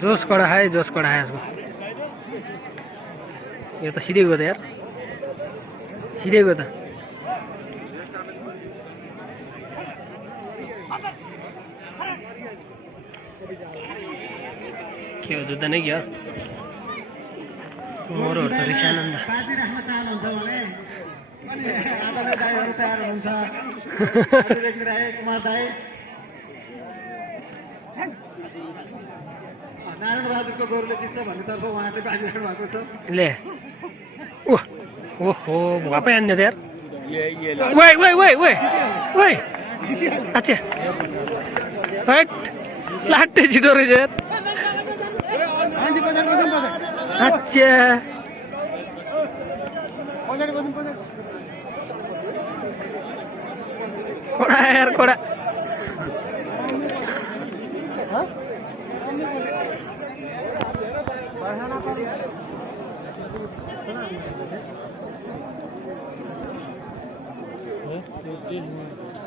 जोस कडा है इसको ये तो सीधे गयो त यार सीधे गयो त के हो जुत्ता नै क्या मोरो त रिसानन्द नारायण बहादुरको गोरुले जित्छ भन्नेतर्फ उहाँ चाहिँ बाजिराख्नु भएको छ ले ओहो भुवा आन्ने त यार ओइ ओइ ओइ ओइ ओइ अच्छा हट लाट्टे छिटो रहेछ यार अच्छा कोडा यार कोडा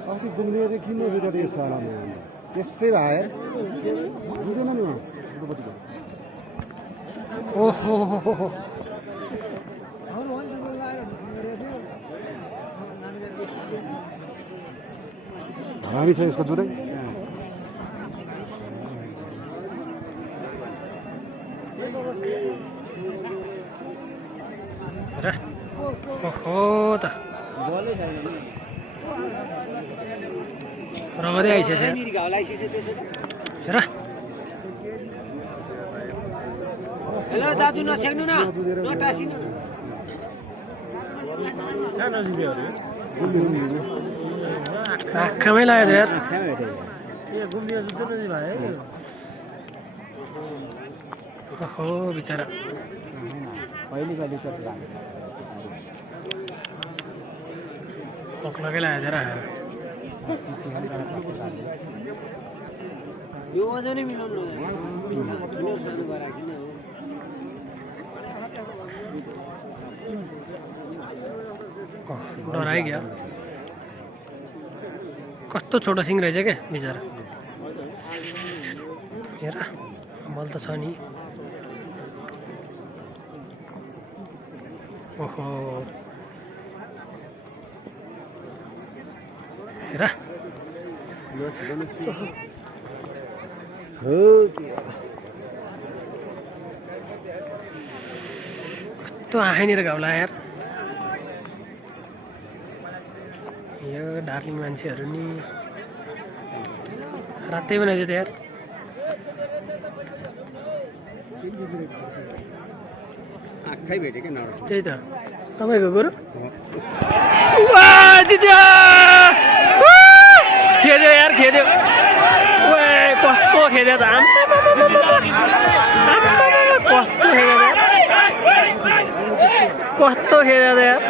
अस्ति घुम्ने चाहिँ किन जुत्ता यो सालामा त्यसै भएर बुझेन नि उहाँ ओहो हामी छ यसको जुत्तै ओहो त रगदै आइसकेछ हेर हेलो दाजु नछ्याक्नु न नटासिनु आँखामै लाग्यो यार ओहो बिचरा पक्लकै लाग्यो जरा यो वजनै मिलाउनु ठुलो सानो गराकिन डर आइगयो कस्तो छोटो सिङ रहेछ क्या बिचरा हेर बल त छ नि ओहो हेर कस्तो आँखानिर घाउला यार यो डार्लिङ मान्छेहरू नि रातै बनाइदियो त यार आँखै भेट्यो क्या नर त्यही त तपाईँको गोरु जित्यो खेद्यो यार खेद्यो कस्तो खेद्यो त कस्तो खेद्यो त कस्तो खेद्यो त यार